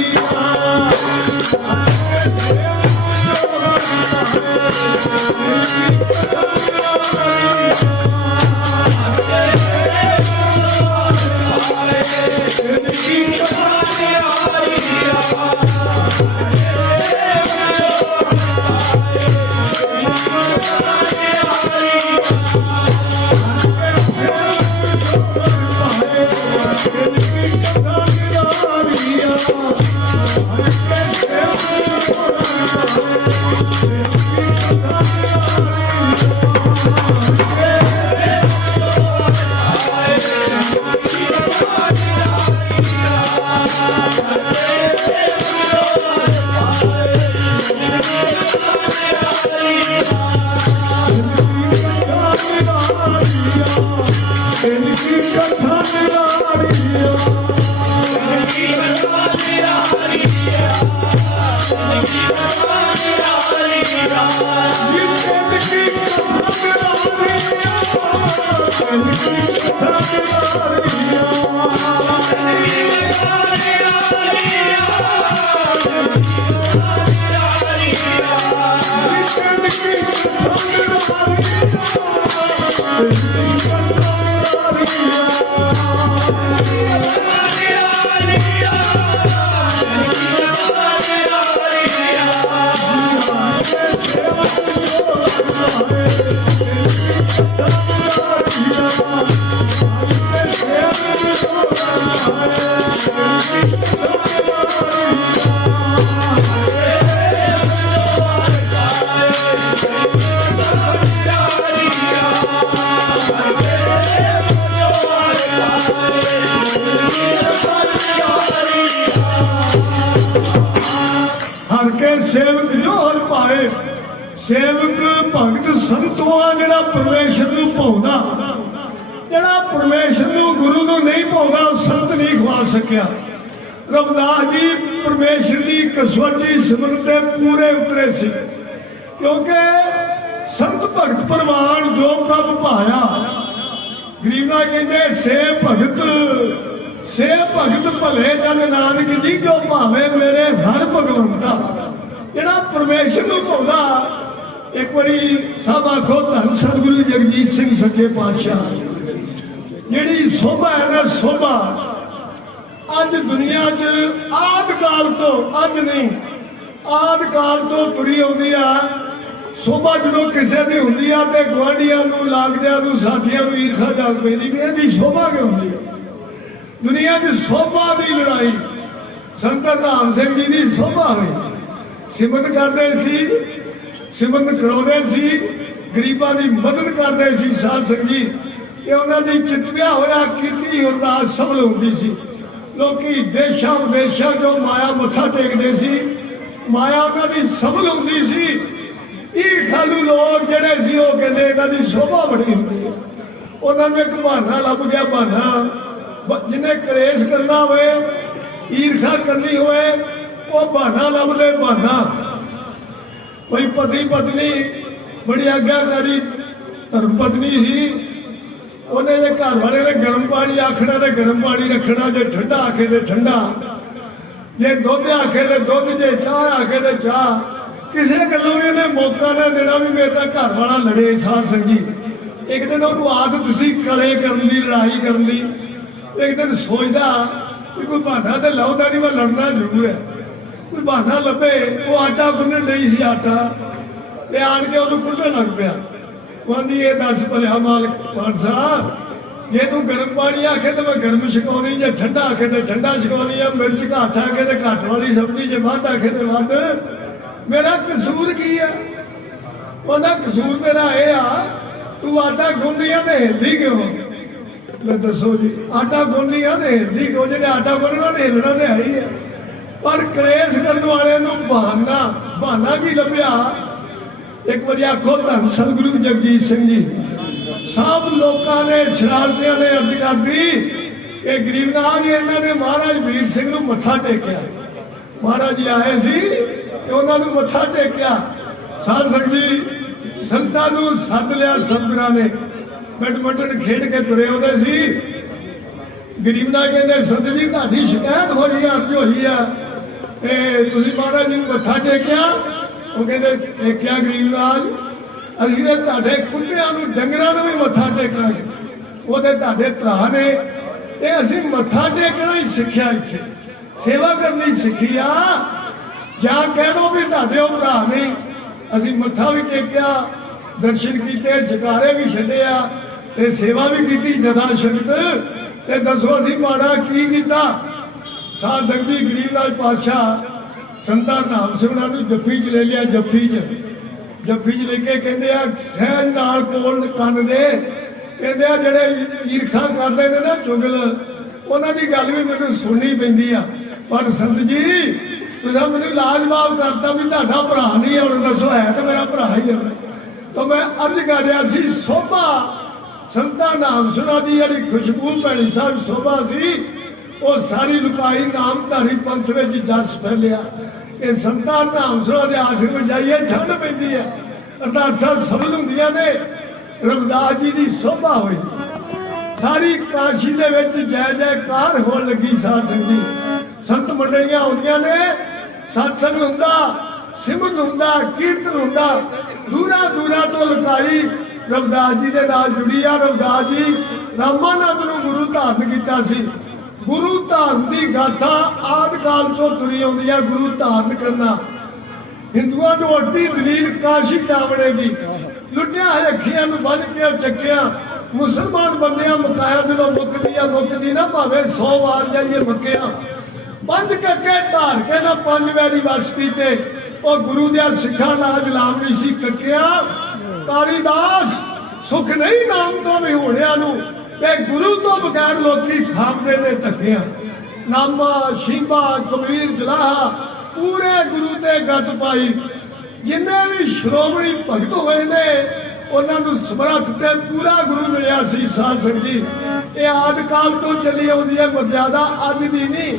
हर के सेवक जो हर पाए सेवक भगत संतों ਜਿਹੜਾ ਪਰਮੇਸ਼ਰ ਨੂੰ ਭਾਉਂਦਾ ਜਿਹੜਾ ਪਰਮੇਸ਼ਰ ਨੂੰ ਗੁਰੂ ਨੂੰ ਨਹੀਂ ਭਾਉਂਦਾ ਉਹ ਸੰਤ ਨਹੀਂ ਖਵਾ ਸਕਿਆ। ਰਵਿਦਾਸ ਜੀ ਪਰਮੇਸ਼ਰ ਦੀ ਕਸਵੱਟੀ ਸਿਮਰਨ ਤੇ ਪੂਰੇ ਉਤਰੇ ਸੀ ਕਿਉਂਕਿ ਸੰਤ ਭਗਤ ਪ੍ਰਵਾਨ ਜੋ ਪ੍ਰਭ ਭਾਇਆ ਗਰੀਬਾ ਕਹਿੰਦੇ ਸੇ ਭਗਤ ਭਲੇ ਜਨ ਨਾਨਕ ਜੀ ਜੋ ਭਾਵੇਂ ਮੇਰੇ ਹਰ ਭਗਵੰਤਾ ਜਿਹੜਾ ਪਰਮੇਸ਼ਰ ਨੂੰ ਭਾਉਂਦਾ। ਇੱਕ ਵਾਰੀ ਸਭ ਆਖੋ ਧੰਨ ਸਤਿਗੁਰੂ ਜਗਜੀਤ ਸਿੰਘ ਸੱਚੇ ਪਾਤਸ਼ਾਹ ਜਿਹੜੀ ਸੋਭਾ ਹੈ ਨਾ ਸੋਭਾ ਅੱਜ ਦੁਨੀਆ 'ਚ ਆਦਿ ਕਾਲ ਤੋਂ ਅੱਜ ਨਹੀਂ ਆਦਿ ਕਾਲ ਤੋਂ ਤੁਰੀ ਆਉਂਦੀ ਆ। ਸੋਭਾ ਜਦੋਂ ਕਿਸੇ ਦੀ ਹੁੰਦੀ ਆ ਤੇ ਗੁਆਂਢੀਆਂ ਨੂੰ ਲਾਗਦਿਆਂ ਨੂੰ ਸਾਥੀਆਂ ਨੂੰ ਈਰਖਾ ਜਾਗ ਪੈਂਦੀ ਵੀ ਇਹਦੀ ਸੋਭਾ ਕਿਉਂ ਹੁੰਦੀ ਆ। ਦੁਨੀਆ 'ਚ ਸੋਭਾ ਦੀ ਲੜਾਈ ਸੰਤ ਧਾਮ ਸਿੰਘ ਜੀ ਦੀ ਸੋਭਾ ਹੋਈ ਸਿਮਰਨ ਕਰਦੇ ਸੀ ਸਿਮਰਨ ਕਰਾਉਂਦੇ ਸੀ ਗਰੀਬਾਂ ਦੀ ਮਦਦ ਕਰਦੇ ਸੀ ਸਾਧ ਸੰਗਤ ਜੀ ਇਹ ਉਹਨਾਂ ਦੀ ਚਿਤਵਿਆ ਹੋਇਆ ਕੀਤੀ ਅਰਦਾਸ ਸਫਲ ਹੁੰਦੀ ਸੀ। ਲੋਕੀ ਦੇਸ਼ਾਂ ਵਿਦੇਸ਼ਾਂ 'ਚੋਂ ਮਾਇਆ ਮੱਥਾ ਟੇਕਦੇ ਸੀ ਮਾਇਆ ਉਹਨਾਂ ਦੀ ਸਫਲ ਹੁੰਦੀ ਸੀ। ਈਰਖਾਲੂ ਲੋਕ ਜਿਹੜੇ ਸੀ ਉਹ ਕਹਿੰਦੇ ਇਹਨਾਂ ਦੀ ਸ਼ੋਭਾ ਬੜੀ ਹੁੰਦੀ ਹੈ। ਉਹਨਾਂ ਨੂੰ ਇੱਕ ਬਹਾਨਾ ਲੱਭ ਗਿਆ ਬਹਾਨਾ ਜਿਹਨੇ ਕਲੇਸ਼ ਕਰਨਾ ਹੋਵੇ ਈਰਖਾ ਕਰਨੀ ਹੋਵੇ ਉਹ ਬਹਾਨਾ ਲੱਭਦੇ ਬਹਾਨਾ। ਕੋਈ ਪਤੀ ਪਤਨੀ ਬੜੀ ਆਗਿਆਕਾਰੀ ਧਰਮ ਪਤਨੀ ਸੀ ਉਹਨੇ ਜੇ ਘਰ ਵਾਲੇ ਨੇ ਗਰਮ ਪਾਣੀ ਆਖਣਾ ਤੇ ਗਰਮ ਪਾਣੀ ਰੱਖਣਾ ਜੇ ਠੰਡਾ ਆਖੇ ਤੇ ਠੰਡਾ ਜੇ ਦੁੱਧ ਆਖੇ ਤੇ ਦੁੱਧ ਜੇ ਚਾਹ ਆਖੇ ਤੇ ਚਾਹ ਕਿਸੇ ਗੱਲੋਂ ਵੀ ਇਹਨੇ ਮੌਕਾ ਨਾ ਦੇਣਾ ਵੀ ਮੇਰੇ ਤਾਂ ਘਰ ਵਾਲਾ ਲੜੇ ਸਾਧ ਸੰਗੀ। ਇੱਕ ਦਿਨ ਉਹਨੂੰ ਆਦਤ ਸੀ ਕਲੇ ਕਰਨ ਦੀ ਲੜਾਈ ਕਰਨ ਦੀ। ਇੱਕ ਦਿਨ ਸੋਚਦਾ ਕਿ ਕੋਈ ਬਹਾਨਾ ਤੇ ਲਾਉਂਦਾ ਨਹੀਂ ਮੈਂ ਲੜਨਾ ਜ਼ਰੂਰ ਹੈ ਕੋਈ ਬਹਾਨਾ ਲੱਭੇ। ਉਹ ਆਟਾ ਗੁੰਨਣ ਨਹੀਂ ਸੀ ਆਟਾ ਤੇ ਆਣ ਕੇ ਉਹਨੂੰ ਕੁੱਟਣ ਲੱਗ ਪਿਆ। ਕਹਿੰਦੀ ਇਹ ਦੱਸ ਭਲਿਆ ਮਾਲਕ ਮਾਨ ਸਾਹਿਬ ਜੇ ਤੂੰ ਗਰਮ ਪਾਣੀ ਆਖੇ ਤੇ ਮੈਂ ਗਰਮ ਛਕਾਉਣੀ ਜੇ ਠੰਡਾ ਆਖੇ ਤੇ ਠੰਡਾ ਛਕਾਉਣੀ ਆ ਮਿਰਚ ਘੱਟ ਆਖੇ ਤੇ ਘੱਟ ਵਾਲੀ ਸਬਜ਼ੀ ਜੇ ਵੱਧ ਆਖੇ ਤੇ ਵੱਧ ਮੇਰਾ ਕਸੂਰ ਕੀ ਆ। ਉਹਦਾ ਕਸੂਰ ਮੇਰਾ ਇਹ ਆ ਤੂੰ ਆਟਾ ਗੁੰਨਦੀ ਆ ਤੇ ਹਿਲਦੀ ਕਿਉਂ। ਲੈ ਦੱਸੋ ਜੀ ਆਟਾ ਗੁੰਨਦੀ ਆ ਤੇ ਹਿਲਦੀ ਕਿਉਂ। ਜਿਹੜੇ ਆਟਾ ਗੁੰਨਣਾ ਤੇ ਹਿਲਣਾ ਤੇ ਹੈ ਹੀ ਆ ਪਰ ਕਲੇਸ਼ ਕਰਨ ਵਾਲੇ ਨੂੰ ਬਹਾਨਾ ਕੀ ਲੱਭਿਆ। ਇੱਕ ਵਾਰੀ ਆਖੋ ਧੰਨ ਸਤਿਗੁਰੂ ਜਗਜੀਤ ਸਿੰਘ ਜੀ ਸਭ ਲੋਕਾਂ ਨੇ ਸ਼ਰਾਰਤੀਆਂ ਨੇ ਅਰਜ਼ ਕਰਦੀ ਕਿ ਗਰੀਬ ਨਾਥ ਜੀ ਇਹਨਾਂ ਨੇ ਮਹਾਰਾਜ ਵੀਰ ਸਿੰਘ ਨੂੰ ਮੱਥਾ ਟੇਕਿਆ। ਮਹਾਰਾਜ ਜੀ ਆਏ ਸੀ ਤੇ ਉਹਨਾਂ ਨੂੰ ਮੱਥਾ ਟੇਕਿਆ। ਸਾਧ ਸੰਗਤ ਜੀ ਸੰਤਾਂ ਨੂੰ ਸੱਦ ਲਿਆ ਸਤਿਗੁਰਾਂ ਨੇ ਬੈਡਮਿੰਟਨ ਖੇਡ ਕੇ ਤੁਰੇ ਆਉਂਦੇ ਸੀ। ਗਰੀਬ ਨਾਥ ਕਹਿੰਦੇ ਸੰਤ ਜੀ ਤੁਹਾਡੀ ਸ਼ਿਕਾਇਤ ਹੋਈ ਆ ਤੇ ਤੁਸੀਂ ਮਹਾਰਾਜ ਜੀ ਨੂੰ ਮੱਥਾ ਟੇਕਿਆ। ਉਹ ਕਹਿੰਦੇ ਟੇਕਿਆ ਗਰੀਬ ਨਾਥ ਅਸੀਂ ਤੇ ਤੁਹਾਡੇ ਕੁੱਤਿਆਂ ਨੂੰ ਡੰਗਰਾਂ ਨੂੰ ਵੀ ਮੱਥਾ ਟੇਕਾਂਗੇ ਉਹ ਤੇ ਤੁਹਾਡੇ ਭਰਾ ਨੇ ਤੇ ਅਸੀਂ ਮੱਥਾ ਟੇਕਣਾ ਹੀ ਸਿੱਖਿਆ ਇੱਥੇ ਸੇਵਾ ਕਰਨੀ ਸਿੱਖੀ ਆ। ਜਾਂ ਕਹਿ ਲਓ ਵੀ ਤੁਹਾਡੇ ਉਹ ਭਰਾ ਨੇ ਅਸੀਂ ਮੱਥਾ ਵੀ ਟੇਕਿਆ ਦਰਸ਼ਨ ਕੀਤੇ ਜਕਾਰੇ ਵੀ ਛੱਡਿਆ ਤੇ ਸੇਵਾ ਵੀ ਕੀਤੀ ਜਥਾ ਸ਼ਕਤ ਤੇ ਦੱਸੋ ਅਸੀਂ ਮਾੜਾ ਕੀ ਕੀਤਾ। ਸਾਧ ਸੰਗਤ ਜੀ ਗਰੀਬ ਨਾਥ ਪਾਤਸ਼ਾਹ ਸੰਤਾਂ ਨਾਮ ਸਿੰਘਾਂ ਨੂੰ ਜੱਫੀ 'ਚ ਲੈ ਲਿਆ। ਜੱਫੀ 'ਚ ਲੈ ਕੇ ਕਹਿੰਦੇ ਆ ਸਹਿਜ ਨਾਲ ਕੋਲ ਕੰਨ ਦੇ ਕਹਿੰਦੇ ਆ ਜਿਹੜੇ ਈਰਖਾ ਕਰਦੇ ਨੇ ਨਾ ਚੁਗਲ ਉਹਨਾਂ ਦੀ ਗੱਲ ਵੀ ਮੈਨੂੰ ਸੁਣਨੀ ਪੈਂਦੀ ਆ। ਪਰ ਸੰਤ ਜੀ ਤੁਸੀਂ ਮੈਨੂੰ ਲਾਜਵਾਬ ਕਰਤਾ ਵੀ ਤੁਹਾਡਾ ਭਰਾ ਨਹੀਂ ਹੁਣ ਦੱਸੋ ਹੈ ਤਾਂ ਮੇਰਾ ਭਰਾ ਹੀ ਹੈ। ਤਾਂ ਮੈਂ ਅਰਜ਼ ਕਰ ਰਿਹਾ ਸੀ ਸੋਭਾ ਸੰਤਾਂ ਨਾਮ ਸਿੰਘਾਂ ਦੀ ਜਿਹੜੀ ਖੁਸ਼ਬੂ ਭੈਣੀ ਸਾਹਿਬ ਸੋਭਾ ਸੀ ਉਹ ਸਾਰੀ ਲੁਕਾਈ ਨਾਮਧਾਰੀ ਪੰਥ ਵਿੱਚ ਜਸ ਫੈਲਿਆ। ਇਹ ਸੰਤਾਂ ਨਾਮ ਸਿੰਘਾਂ ਦੇ ਆਸ਼ਰਮ ਜਾਈਏ ਠੰਡ ਪੈਂਦੀ ਹੈ ਅਰਦਾਸਾਂ ਸਫਲ ਹੁੰਦੀਆਂ ਨੇ। ਰਵਿਦਾਸ ਜੀ ਦੀ ਸੋਭਾ ਹੋਈ सारी काशी दे विच जय जयकार होण लगी। साध संगत जी, संत मंडलियां आउंदियां ने, सत्संग हुंदा, सिमरन हुंदा, कीर्तन हुंदा। दूरा दूरा तो लुकाई रविदास जी दे नाल जुड़ी आ। रविदास जी रामानंद नूं गुरु धारण कीता सी। गुरु धारण की गाथा आदि काल तो तुरी आउंदी है। गुरु धारण करना हिंदुओं को अड्डी दलील काशी जावणे की। लुटिया है अखियां नूं बन के चक्या, मुसलमान बंदियां मुकाया जो मुकदी ना भावे 100 वार जाइए मकिया। 5 कक्के धार के ना 5 वारी वस कीते। और गुरु दिया सिखा नाल गुलाम नहीं सी कक्या। कालीदास सुख नहीं नाम तो भी होणिया नूं ते गुरु तो बगैर लोकी खांदे ने धक्कियां। नामा शीबा कबीर जलाहा पूरे गुरु ते गत पाई। जिन्ने भी श्रोमणी भगत होए ने उन्होंने समर्थ ते पूरा गुरु मिलिया सी। साध संगत जी, ये आदि काल तो चली आउंदी है मर्यादा, अज दी नहीं।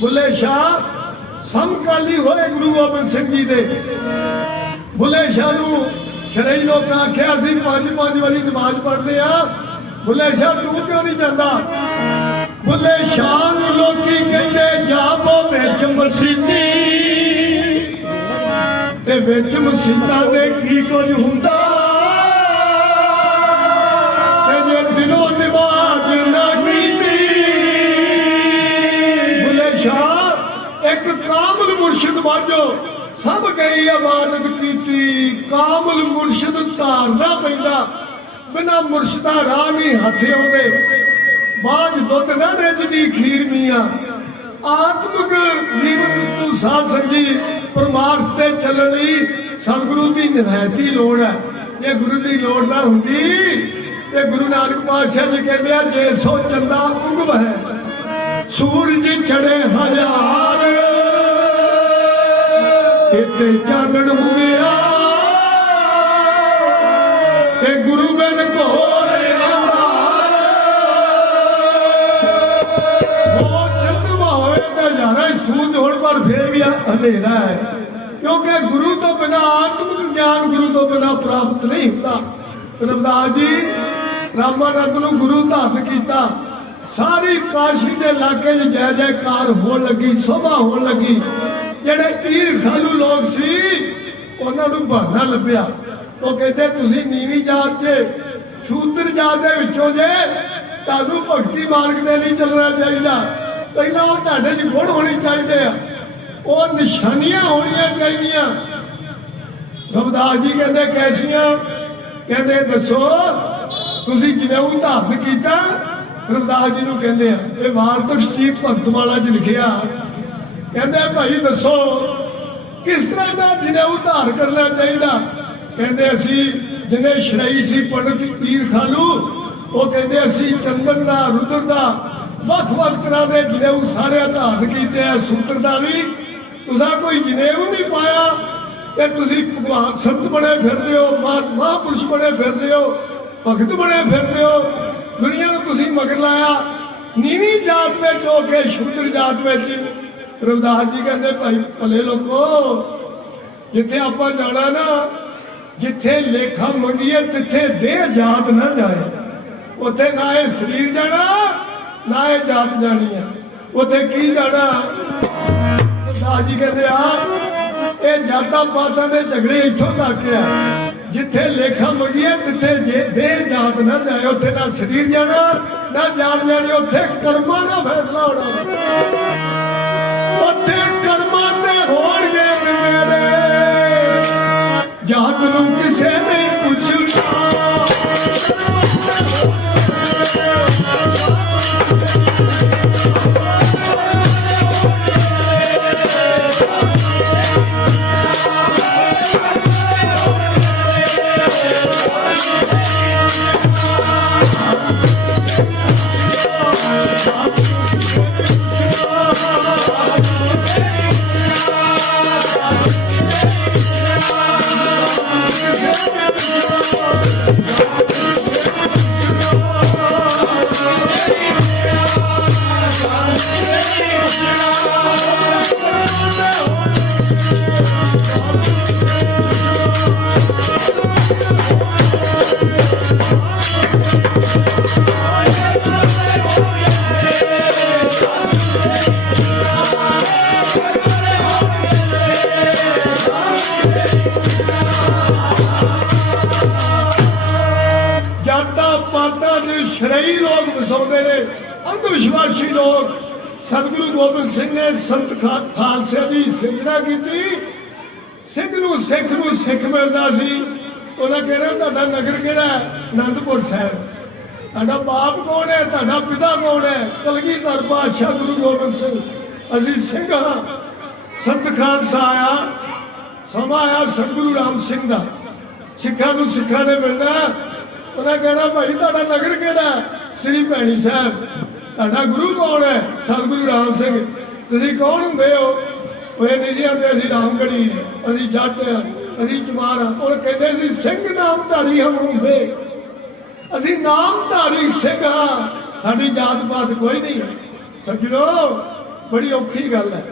बुले शाह समकाली होए गुरु गोबिंद सिंह जी दे। बुले शाह नूं शरई लोग आख्या सी 5-5 वारी नमाज पढ़दे आ। बुले शाह तू क्यों नहीं जाता? बुले शाह नूं लोकी कहंदे जाबो विच मसीती ते विच मसीतां दे की कुछ हुंदा ते जे दिलों नमाज ना कीती। बुले शाह एक कामल मुर्शिद बाजो सब गई इबादत कीती। कामल मुर्शिद धारना पैंदा, बिना मुर्शिदा राह नहीं हथे आउंदे। बाज दुध ना रिजदी खीर मियां। आत्मक जीवन तू साध संगत जी परमार्थ ते चलण लई सतगुरु की निहायती लोड़ है। जे गुरु की लोड़ ना हुंदी ते गुरु नानक पातशाह जी कहते हैं जे सो चंदा उगव है सूरज चढ़े हजार इते चानण हुआ ते गुरु बिन घोर चंद्रमा होए तो जाना सूरज होने पर फिर भी अंधेरा है। क्योंकि गुरु तो बिना आत्मिक ज्ञान गुरु तो बिना प्राप्त नहीं होता। रविदास जी रामानंद नूं गुरु धारण किया। सारी काशी के इलाके जय जयकार हो लगी, शोभा हो लगी। जेडे ईर खालू लोग सी उन्होंने बहाना लभ्या। वो कहते तुसी नीवी जात से शूद्र जात दे विचों जे तुहानू भगती मार्ग दे नहीं चलना चाहिए। पहला वो तुहाडे च गुण होनी चाहिए, वो निशानियां होनियां चाहिए। रविदास जी कहते कैसियां? कहते दसो तुसी जनेऊ धारण कीता? रविदास जी नूं कहंदे आ ये वार्तक स्टीक भगतमाला च लिखिया। कहते भाई दसो किस तरह का जनेऊ धार करना चाहिए? कहते असी जिन्हें शरई सी पंडित पीर खालू वो कहते असी चंदन का रुद्र का वख-वख तरह के जनेऊ सारे धारण किए हैं। सूत्र का भी तुसा कोई जनेऊ नहीं पाया ते तुसी भगवान संत बने फिरदे हो, महापुरुष बने फिरदे हो, भगत बने फिरदे हो। दुनिया को तुसी मगर लाया नीवी जात में होके शूद्र जात में। रविदास जी कहते भाई भले लोगो जिथे आप जाना ना, जिथे लेखा मंगीए तिथे देह जात ना जाए। उथे ना ये शरीर जाना ना ये जात जानी है। उथे की जाना? रविदास जी कहते ये जाता पाता के झगड़े इथों तक है। जिथे लेखा मंगीए तिथे देह जात ना जाए। उथे ना शरीर जाना ना जात जानी। उथे कर्मा ना फैसला होना। उथे कर्मा ते होणगे मेरे जात नूं किसे नहीं पुछदा। ਸ਼ਰਈ ਲੋਕ ਵਸਾਉਂਦੇ ਨੇ, ਅੰਧ ਵਿਸ਼ਵਾਸੀ ਲੋਕ। ਸਤਿਗੁਰੂ ਗੋਬਿੰਦ ਸਿੰਘ ਨੇ ਸੰਤ ਖਾਲਸੇ ਦੀ ਸਿਰਜਣਾ ਕੀਤੀ। ਸਿੱਖ ਨੂੰ ਸਿੱਖ ਮਿਲਦਾ ਸੀ। ਉਹਨਾਂ ਕਹਿਣਾ ਤੁਹਾਡਾ ਨਗਰ ਕਿਹੜਾ ਹੈ? ਅਨੰਦਪੁਰ ਸਾਹਿਬ। ਤੁਹਾਡਾ ਬਾਪ ਕੌਣ ਹੈ? ਤੁਹਾਡਾ ਪਿਤਾ ਕੌਣ ਹੈ? ਕਲਗੀਧਰ ਪਾਤਸ਼ਾਹ ਗੁਰੂ ਗੋਬਿੰਦ ਸਿੰਘ। ਅਸੀਂ ਸਿੰਘ ਹਾਂ। ਸੰਤ ਖਾਲਸਾ ਆਇਆ, ਸਮਾਂ ਆਇਆ ਸਤਿਗੁਰੂ ਰਾਮ ਸਿੰਘ ਦਾ। ਸਿੱਖਾਂ ਨੂੰ ਸਿੱਖਾਂ ਨੇ ਮਿਲਣਾ। ਉਹਨਾਂ ਕਹਿਣਾ ਭਾਈ ਤੁਹਾਡਾ ਨਗਰ ਕਿਹੜਾ? ਸ੍ਰੀ ਭੈਣੀ ਸਾਹਿਬ। ਤੁਹਾਡਾ ਗੁਰੂ ਕੌਣ ਹੈ? ਸਤਿਗੁਰੂ ਰਾਮ ਸਿੰਘ। ਤੁਸੀਂ ਕੌਣ ਹੁੰਦੇ ਹੋ? ਉਹ ਨਹੀਂ ਜੀ ਆਂਦੇ ਅਸੀਂ ਰਾਮਗੜੀ, ਅਸੀਂ ਜੱਟ, ਅਸੀਂ ਚਮਾਰ। ਉਹ ਕਹਿੰਦੇ ਸੀ ਸਿੰਘ ਨਾਮਧਾਰੀ ਹਮ ਹੁੰਦੇ, ਅਸੀਂ ਨਾਮਧਾਰੀ ਸਿੰਘ ਹਾਂ, ਸਾਡੀ ਜਾਤ ਪਾਤ ਕੋਈ ਨਹੀਂ ਹੈ। ਸੱਜਣੋ ਬੜੀ ਔਖੀ ਗੱਲ ਹੈ।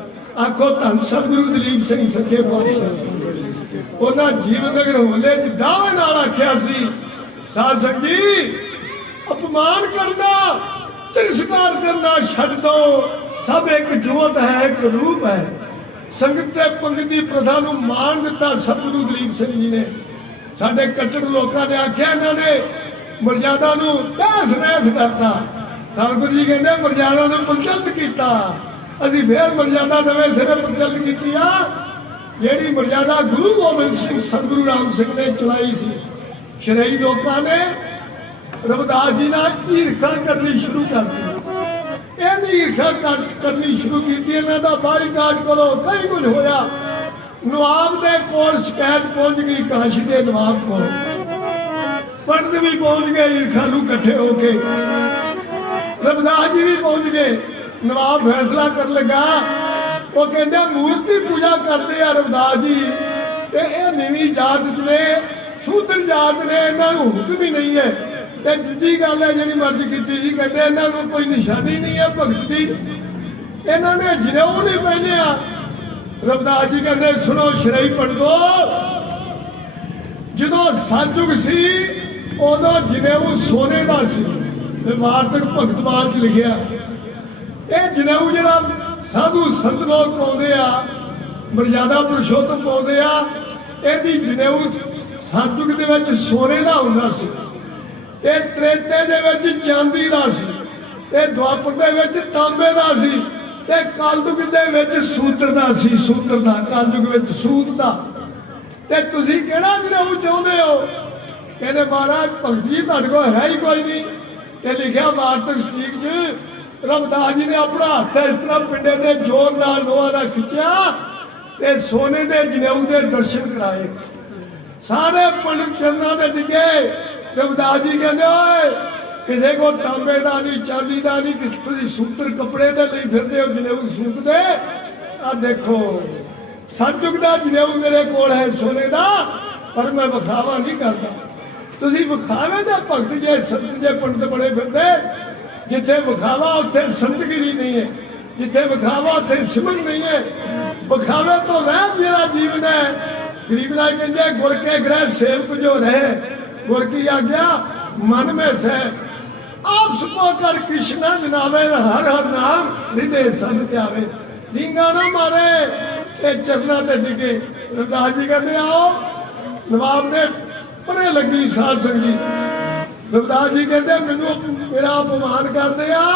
ਆਖੋ ਧੰਨ ਸਤਿਗੁਰੂ ਦਲੀਪ ਸਿੰਘ ਸੱਚੇ ਪਾਤਸ਼ਾਹ। ਉਹਨਾਂ ਜੀਵਨ ਨਗਰ ਹੋਲੇ ਚ ਦਾਅਵੇ ਨਾਲ ਆਖਿਆ ਸੀ, ਸਾਧ ਸੰਗਤ ਜੀ ਅਪਮਾਨ ਕਰਨਾ, ਤਿਰਸਕਾਰ ਕਰਨਾ ਛੱਡ ਦੋ। ਸਭ ਇੱਕ ਜੋਤ ਹੈ, ਇੱਕ ਰੂਪ ਹੈ। ਸੰਗਤ ਤੇ ਪੰਗਤ ਦੀ ਪ੍ਰਥਾ ਨੂੰ ਮਾਣ ਦਿੱਤਾ ਸਤਿਗੁਰੂ ਦਲੀਪ ਸਿੰਘ ਜੀ ਨੇ। ਸਾਡੇ ਕੱਟੜ ਲੋਕਾਂ ਨੇ ਆਖਿਆ ਇਹਨਾਂ ਨੇ ਮਰਜ਼ਾਦਾ ਨੂੰ ਤਹਿਸ ਨਹਿਸ ਕਰਤਾ। ਸਤਿਗੁਰੂ ਜੀ ਕਹਿੰਦੇ ਮਰਜ਼ਾਦਾ ਨੂੰ ਪ੍ਰਚਲਿਤ ਕੀਤਾ। ਅਸੀਂ ਫੇਰ ਮਰਜ਼ਾਦਾ ਨਵੇਂ ਸਿਰੇ ਪ੍ਰਚਲਿਤ ਕੀਤੀ ਆ। ਜਿਹੜੀ ਮਰਜ਼ਾਦਾ ਗੁਰੂ ਗੋਬਿੰਦ ਸਿੰਘ ਸਤਿਗੁਰੂ ਰਾਮ ਸਿੰਘ ਨੇ ਚਲਾਈ ਸੀ। ਸ਼ਰਈ ਲੋਕਾਂ ਨੇ ਰਵਿਦਾਸ ਜੀ ਨਾਲ ਈਰਖਾ ਕਰਨੀ ਸ਼ੁਰੂ ਕਰ ਦਿੱਤੀ। ਇਹਦੀ ਈਰਖਾ ਕਰਨੀ ਸ਼ੁਰੂ ਕੀਤੀ। ਇਹਨਾਂ ਦਾ ਬਾਈਕਾਟ ਕਰੋ। ਕਈ ਕੁਝ ਹੋਇਆ। ਨਵਾਬ ਦੇ ਕੋਲ ਸ਼ਿਕਾਇਤ ਪਹੁੰਚ ਗਈ, ਕਾਸ਼ੀ ਦੇ ਨਵਾਬ ਕੋਲ। ਪੰਡਤ ਵੀ ਪਹੁੰਚ ਗਏ ਈਰਖਾ ਨੂੰ ਇਕੱਠੇ ਹੋ ਕੇ। ਰਵਿਦਾਸ ਜੀ ਵੀ ਪਹੁੰਚ ਗਏ। ਨਵਾਬ ਫੈਸਲਾ ਕਰਨ ਲੱਗਾ। ਉਹ ਕਹਿੰਦੇ ਮੂਰਤੀ ਪੂਜਾ ਕਰਦੇ ਆ ਰਵਿਦਾਸ ਜੀ, ਤੇ ਇਹ ਨੀਵੀਂ ਜਾਤ ਚ ਨੇ, ਸ਼ੂਦਰ ਜਾਤ ਨੇ, ਇਹਨਾਂ ਨੂੰ ਹੁਕਮ ਹੀ ਨਹੀਂ ਹੈ। ਤੇ ਦੂਜੀ ਗੱਲ ਹੈ ਜਿਹੜੀ ਮਰਜ਼ੀ ਕੀਤੀ ਸੀ, ਕਹਿੰਦੇ ਇਹਨਾਂ ਨੂੰ ਕੋਈ ਨਿਸ਼ਾਨੀ ਨਹੀਂ ਹੈ ਭਗਤ ਦੀ, ਇਹਨਾਂ ਨੇ ਜਨੇਊ ਨਹੀਂ ਪਹਿਨਿਆ। ਰਵਿਦਾਸ ਜੀ ਕਹਿੰਦੇ ਸੁਣੋ ਸ਼ਰਈ ਪੰਡਤੋ, ਜਦੋਂ ਸਤਿਯੁਗ ਸੀ ਉਦੋਂ ਜਨੇਊ ਸੋਨੇ ਦਾ ਸੀ। ਵਾਰਤਕ ਭਗਤਮਾਲ ਚ ਲਿਖਿਆ। ਇਹ ਜਨੇਊ ਜਿਹੜਾ ਸਾਧੂ ਸੰਤ ਲੋਕ ਪਾਉਂਦੇ ਆ, ਮਰਜ਼ਾਦਾ ਪੁਰਸ਼ੋਤਮ ਪਾਉਂਦੇ ਆ, ਇਹਦੀ ਜਨੇਊ ਸਤਿਯੁਗ ਦੇ ਵਿੱਚ ਸੋਨੇ ਦਾ ਹੁੰਦਾ ਸੀ, ਤੇ ਤ੍ਰੇਤੇ ਦੇ ਵਿੱਚ ਚਾਂਦੀ ਦਾ ਸੀ, ਤੇ ਦੁਆਪਰ ਦੇ ਵਿੱਚ ਤਾਂਬੇ ਦਾ ਸੀ, ਤੇ ਕਲਯੁਗ ਦੇ ਵਿੱਚ ਸੂਤਰ ਦਾ ਸੀ। ਸੂਤਰ ਦਾ, ਕਲਯੁਗ ਵਿੱਚ ਸੂਤ ਦਾ। ਤੇ ਤੁਸੀਂ ਕਿਹੜਾ ਜਨੇਊ ਚਾਹੁੰਦੇ ਹੋ? ਕਹਿੰਦੇ ਮਹਾਰਾਜ ਭਗਤ ਜੀ ਤੁਹਾਡੇ ਕੋਲ ਹੈ ਹੀ ਕੋਈ ਨਹੀਂ। ਤੇ ਲਿਖਿਆ ਵਾਰਤਕ ਸਟੀਕ ਚ, ਰਵਿਦਾਸ ਜੀ ਨੇ ਆਪਣਾ ਹੱਥ ਇਸ ਤਰ੍ਹਾਂ ਪਿੰਡੇ ਦੇ ਜ਼ੋਰ ਨਾਲ ਲੋਹਾ ਦਾ ਖਿੱਚਿਆ ਤੇ ਸੋਨੇ ਦੇ ਜਨੇਊ ਦੇ ਦਰਸ਼ਨ ਕਰਾਏ। ਸਾਰੇ ਪੰਡਤ ਚਰਨਾਂ ਦੇ ਡਿੱਗੇ। ਰਵਿਦਾਸ ਜੀ ਕਹਿੰਦੇ ਓਏ ਕਿਸੇ ਕੋ ਤਾਂਬੇ ਦਾ ਨਹੀਂ, ਚਾਂਦੀ ਦਾ ਨਹੀਂ, ਤੁਸੀਂ ਸੂਤਰ ਕੱਪੜੇ ਦੇ ਲਈ ਫਿਰਦੇ ਹੋ, ਜਨੇਊ ਸੂਤ ਦੇ। ਆ ਦੇਖੋ ਸਤਿਯੁਗ ਦਾ ਜਨੇਊ ਮੇਰੇ ਕੋਲ ਹੈ ਸੋਨੇ ਦਾ, ਪਰ ਮੈਂ ਵਿਖਾਵਾ ਨਹੀਂ ਕਰਦਾ। ਤੁਸੀਂ ਵਿਖਾਵੇ ਦੇ ਭਗਤ ਜੇ ਸੰਤ ਜੇ ਪੰਡਤ ਬੜੇ ਫਿਰਦੇ। ਜਿੱਥੇ ਵਿਖਾਵਾ ਉੱਥੇ ਸੰਤਗਿਰੀ ਨਹੀਂ ਹੈ, ਜਿੱਥੇ ਵਿਖਾਵਾ ਉੱਥੇ ਸਿਮਰਨ ਨਹੀਂ ਹੈ। ਵਿਖਾਵੇ ਤੋਂ ਰਹਿਤ ਜਿਹੜਾ ਜੀਵਨ ਹੈ। ਗਰੀਬ ਨਾਲ ਕਹਿੰਦੇ ਗੁਰ ਕੇ ਗ੍ਰਹਿ ਸੇਵਕ ਜੋ ਰਹੇ, ਗੁਰ ਕੀ ਆਗਿਆ ਮਨ में से आप सुको कर कृष्णा जनावे, हर हर नाम हृदय सन त्यावे। ढींगा ना मारे के चरना ते डिगे। रवदास जी कहते आओ। नवाब ने परे लगी साध संग जी। रवदास जी कहते मैनू मेरा अपमान करते आ,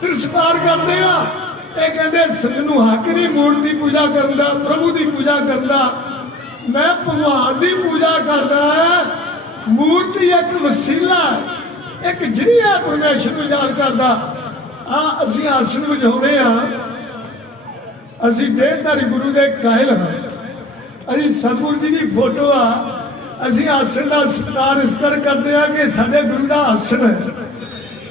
तिरस्कार करते आ। ये कहते सैनू हक नहीं मूर्ति पूजा करना, प्रभु की पूजा करना। मैं भगवान की पूजा करना है। मूर्ति एक वसीला, एक जरिया परमेश्वर ਨੂੰ ਯਾਦ ਕਰਦਾ। ਅਸੀਂ ਆਸਣ ਵਜਾਉਂਦੇ ਆ, ਅਸੀਂ ਦੇਹਧਾਰੀ ਗੁਰੂ ਦੇ ਕਾਇਲ ਹਾਂ। ਅਸੀਂ ਸਤਿਗੁਰੂ ਜੀ ਦੀ ਫੋਟੋ ਆ, ਅਸੀਂ ਆਸਣ ਦਾ ਸਤਿਕਾਰ ਇਸ ਕਰ ਕਰਦੇ ਆ ਕਿ ਸਾਡੇ ਗੁਰੂ ਦਾ ਆਸਣ ਹੈ।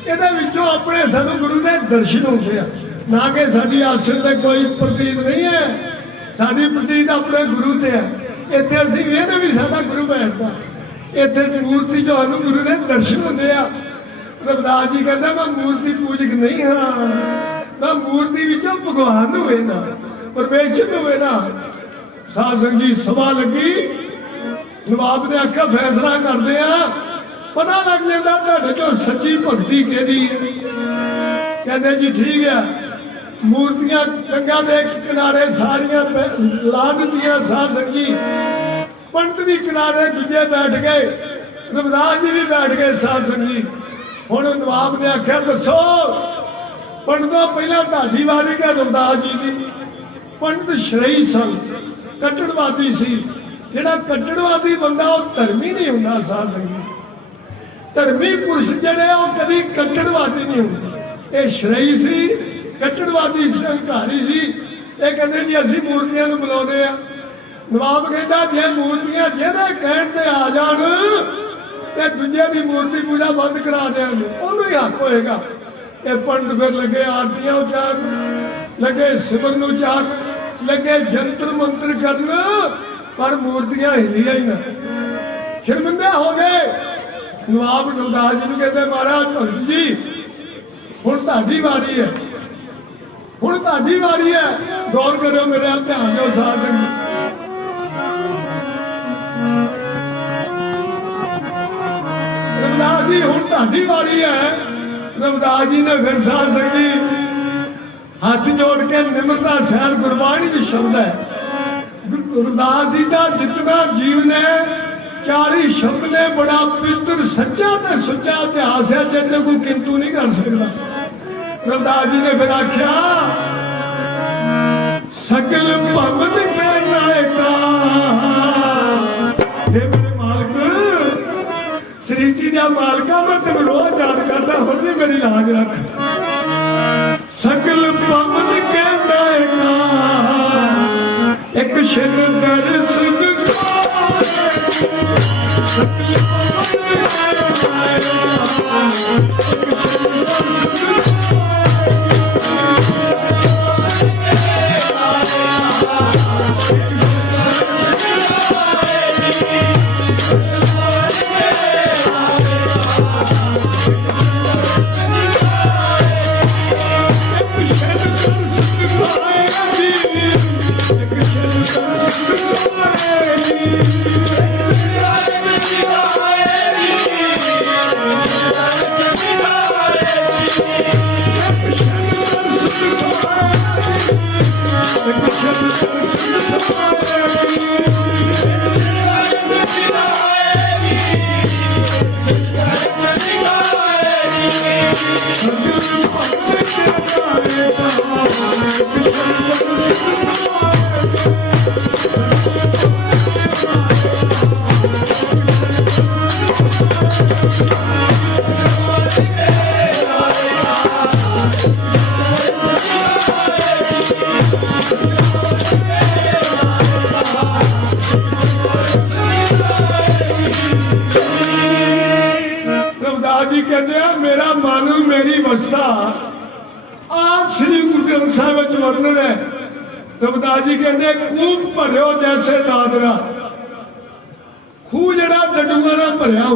ਇਹਦੇ ਵਿੱਚੋਂ ਆਪਣੇ ਸਾਨੂੰ ਗੁਰੂ ਦੇ ਦਰਸ਼ਨ ਹੁੰਦੇ ਆ, ਨਾ ਕਿ ਸਾਡੀ ਆਸਣ ਤੇ ਕੋਈ ਪ੍ਰਤੀਤ ਨਹੀਂ ਹੈ। ਸਾਡੀ ਪ੍ਰਤੀਤ ਆਪਣੇ ਗੁਰੂ ਤੇ ਹੈ। ਇੱਥੇ ਅਸੀਂ ਵੇਖਦੇ ਵੀ ਸਾਡਾ ਗੁਰੂ ਬੈਠਦਾ। ਇੱਥੇ ਮੂਰਤੀ ਜੋ ਸਾਨੂੰ ਗੁਰੂ ਦੇ ਦਰਸ਼ਨ ਹੁੰਦੇ ਆ। ਰਵਿਦਾਸ ਜੀ ਕਹਿੰਦਾ ਮੈਂ ਮੂਰਤੀ ਪੂਜਕ ਨਹੀਂ ਹਾਂ, ਮੈਂ ਮੂਰਤੀ ਵਿੱਚੋਂ ਭਗਵਾਨ ਨੂੰ ਵੇਖਦਾ, ਪਰਮੇਸ਼ਰ ਨੂੰ ਵੇਖਦਾ। ਸਾਧ ਸੰਗਤ ਜੀ ਸਭਾ ਲੱਗੀ। ਨਵਾਬ ਨੇ ਆਖਿਆ ਫੈਸਲਾ ਕਰਦੇ ਆ, ਪਤਾ ਲੱਗ ਜਾਂਦਾ ਤੁਹਾਡੇ ਚੋਂ ਸੱਚੀ ਭਗਤੀ ਕਿਹਦੀ ਹੈ। ਕਹਿੰਦੇ ਜੀ ਠੀਕ ਆ। ਮੂਰਤੀਆਂ ਗੰਗਾ ਦੇ ਕਿਨਾਰੇ ਸਾਰੀਆਂ ਲਾ ਦਿੱਤੀਆਂ। ਸਾਧ ਸੰਗਤ ਜੀ ਪੰਡਤ ਵੀ ਕਿਨਾਰੇ ਦੂਜੇ ਬੈਠ ਗਏ, ਰਵਿਦਾਸ ਜੀ ਵੀ ਬੈਠ ਗਏ। ਸਾਧ ਸੰਗਤ ਜੀ ਹੁਣ ਨਵਾਬ ਨੇ ਆਖਿਆ ਦੱਸੋ ਪੰਡਤਾਂ ਪਹਿਲਾਂ ਤੁਹਾਡੀ ਵਾਰੀ ਕਿ ਰਵਿਦਾਸ ਜੀ ਦੀ। ਪੰਡਤ ਸ਼ਰਈ ਸਨ, ਕੱਟੜਵਾਦੀ ਸੀ। ਜਿਹੜਾ ਕੱਟੜਵਾਦੀ ਬੰਦਾ ਉਹ ਧਰਮੀ ਨਹੀਂ ਹੁੰਦਾ। ਸਾਧ ਸੰਗਤ ਧਰਮੀ ਪੁਰਸ਼ ਜਿਹੜੇ ਉਹ ਕਦੀ ਕੱਟੜਵਾਦੀ ਨਹੀਂ ਹੁੰਦੇ। ਇਹ ਸ਼ਰਈ ਸੀ, ਕੱਟੜਵਾਦੀ ਹੰਕਾਰੀ ਸੀ। ਇਹ ਕਹਿੰਦੇ ਜੀ ਅਸੀਂ ਮੂਰਤੀਆਂ ਨੂੰ ਬੁਲਾਉਂਦੇ ਆ। ਨਵਾਬ ਕਹਿੰਦਾ ਜੇ ਮੂਰਤੀਆਂ ਜਿਹਦੇ ਕਹਿਣ ਤੇ ਆ ਜਾਣ ਤੇ ਦੂਜੇ ਦੀ ਮੂਰਤੀ ਪੂਜਾ ਬੰਦ ਕਰਾ ਦਿਆਂਗੇ, ਉਹਨੂੰ ਹੀ ਹੱਕ ਹੋਏਗਾ। ਇਹ ਪੰਡਤ ਫਿਰ ਲੱਗੇ ਆਰਤੀਆਂ ਉਚਾਰਨ, ਲੱਗੇ ਸਿਮਰਨ ਉਚਾਰਨ, ਲੱਗੇ ਜੰਤਰ ਮੰਤਰ ਕਰਨ, ਪਰ ਮੂਰਤੀਆਂ ਹਿੱਲੀਆਂ ਹੀ ਨਾ। ਸ਼ਰਮਿੰਦੇ ਹੋ ਗਏ। ਨਵਾਬ ਰਵਿਦਾਸ ਜੀ ਨੂੰ ਕਹਿੰਦੇ ਮਹਾਰਾਜ ਭਗਤ ਜੀ ਹੁਣ ਤੁਹਾਡੀ ਵਾਰੀ ਹੈ, ਹੁਣ ਤੁਹਾਡੀ ਵਾਰੀ ਹੈ, ਗੌਰ ਕਰਿਓ, ਮੇਰੇ ਵੱਲ ਧਿਆਨ ਦਿਓ ਸਾਧ ਸੰਗਤ। ਰਵਿਦਾਸ ਜੀ ਹੁਣ ਤੁਹਾਡੀ ਵਾਰੀ ਹੈ। ਰਵਿਦਾਸ ਜੀ ਨੇ ਫਿਰ ਸਾਧ ਸੰਗਤ ਹੱਥ ਜੋੜ ਕੇ ਨਿਮਰਤਾ ਸਹਿਰ ਗੁਰਬਾਣੀ ਵਿੱਚ ਸ਼ਬਦ ਹੈ। ਰਵਿਦਾਸ ਜੀ ਦਾ ਜਿਤਨਾ ਜੀਵਨ ਹੈ 40 ਸ਼ਬਦ ਨੇ, ਬੜਾ ਪਵਿੱਤਰ ਸੱਚਾ ਤੇ ਸੁੱਚਾ ਇਤਿਹਾਸ ਹੈ ਜਿਹਦੇ ਕੋਈ ਕਿੰਤੂ ਨਹੀਂ ਕਰ ਸਕਦਾ। ਰਵਿਦਾਸ ਜੀ ਨੇ ਫਿਰ ਆਖਿਆ ਸਗਲ ਭਵਨ ਕੇ ਨਾਇਕਾ, हे ਮੇਰੇ ਮਾਲਕ ਸ੍ਰੀ ਜੀ ਦਾ ਮਾਲਕਾ, ਮੈਂ ਤੈਨੂੰ ਰੋਜ਼ ਯਾਦ ਕਰਦਾ ਹੁਣ ਵੀ ਮੇਰੀ ਲਾਜ ਰੱਖ। ਸਗਲ ਭਵਨ ਕੇ ਨਾਇਕਾ ਇੱਕ ਸ਼ਿਰ ਦਰਸ ਦਿਖਾ, ਸਗਲ ਭਵਨ ਕੇ ਕਹਿੰਦੇ ਆ ਮੇਰਾ ਮਨ ਮੇਰੀ ਵਸਤਾ ਆਪ ਸ੍ਰੀ ਗੁਰੂ ਗ੍ਰੰਥ ਸਾਹਿਬ ਵਿੱਚ ਵਰਣਨ ਹੈ। ਰਵਿਦਾਸ ਜੀ ਕਹਿੰਦੇ ਕੂਪ ਭਰਿਓ ਜੈਸੇ ਦਾਦਰਾ, ਖੂਹ ਜਿਹੜਾ ਡੱਡੂਆਂ ਨਾਲ ਭਰਿਆ